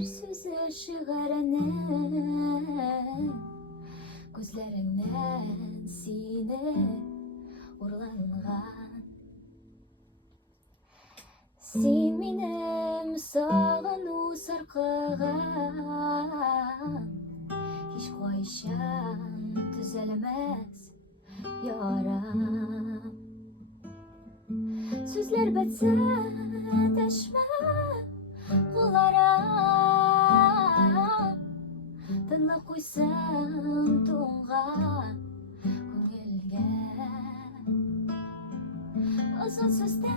Her sözü şiğerine gözlerinden sine urlangan. Sen menem sağınu sarqıgan, hiç koyşan düzelmez yaram. Sözler bitse deşme kularam, tınla koysan tuğan ko'ngilga. Uzun so'zda